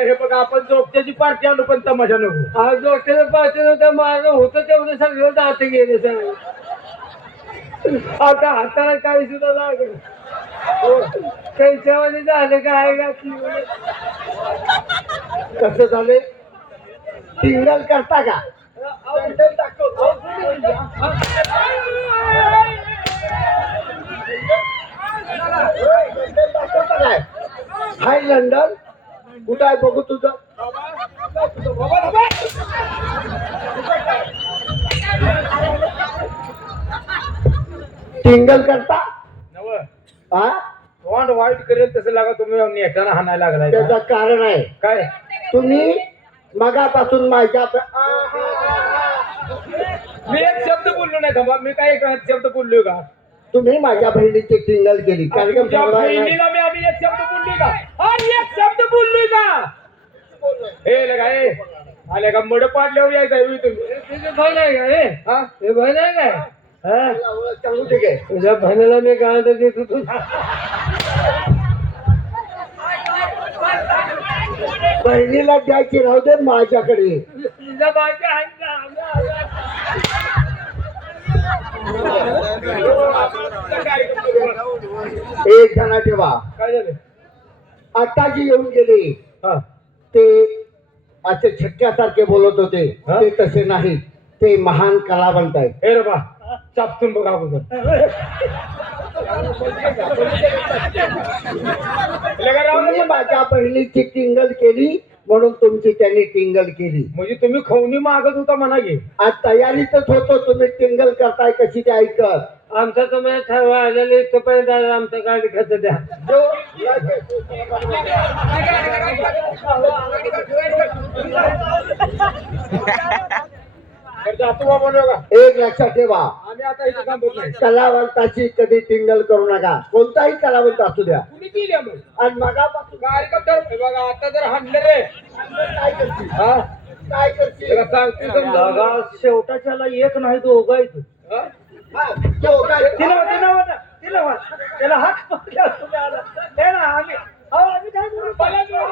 हे बघा आपण जोगत्याची पार्टी आणू पण तमाशा नको. आज जोगत्याचं पार्टी नव्हतं माझं होतं तेवढं सगळं जात गेले सगळं. आता हाताला काही सुद्धा लागलं कैच्यावानी झालं काय घातली. कसं झाले टिंगल करता का? हाय लंडन कुठं आहे बघू तुझं. टिंगल करता नव हा तोंड वाईट करेल तसं लागा तुम्ही नेटानं हाणायला लागलाय. त्याचं कारण आहे काय तुम्ही मगापासून माझ्या मी एक शब्द बोललो नाही थांबा. मी काय एक शब्द बोललोय का? तुम्ही माझ्या बहिणीची टिंगल केली कार्यक्रम तुमच्या चालू आहे ना? बहिणीला मी आम्ही एक शब्द बोललोय का? अरे एक शब्द बोललोय का? हे लगा हे आले का मड पाडल्यावर यायचं तुम्ही. तुझं बहीण आहे का हे? हा हे बहीण आहे काय? हा? चालू ठीक आहे. तुझ्या बहिणीला मी काय देत होतो. बहिणीला द्यायची राहू दे माझ्याकडे. तुझ्या बायका आहे का? एक जणा ठेवा. काय झालं? आता जी येऊन गेली हा ते असे छक्क्यासारखे बोलत होते हा? ते तसे नाही. ते महान कलावंत आहेत. हे रे बा चापतून बघा अगोदर. लगा राव तुम्ही माझ्या बहिणीची टिंगल केली म्हणून तुमची त्यांनी टिंगल केली. म्हणजे तुम्ही खवणी मागत होता म्हणा की. आज तयारीतच होतो तुम्ही टिंगल करताय कशी ते ऐकत. आमचा तुम्ही ठरवा आलेले इथं पर्यंत आमचं गाडी खर्च द्या. जातो बाबा का? एक लक्षात ठेवा आम्ही आता इथे थांबत नाही. कलावंताची कधी टिंगल करू नका. कोणताही कलावंत असू द्या. कुणी केली आहे मग? आणि मगापासून कार्यक्रम ठरवलं बघा. आता जर हाणलं रे काय करशील हा काय करशील. त्याला सांगतो समजा. बघा, शेवटाच्याला एक नाही दोघं आहेत. हा? हा, तो काय त्याला हात मारला तुम्ही आला. हे ना आम्ही काय बोलू? मला जो-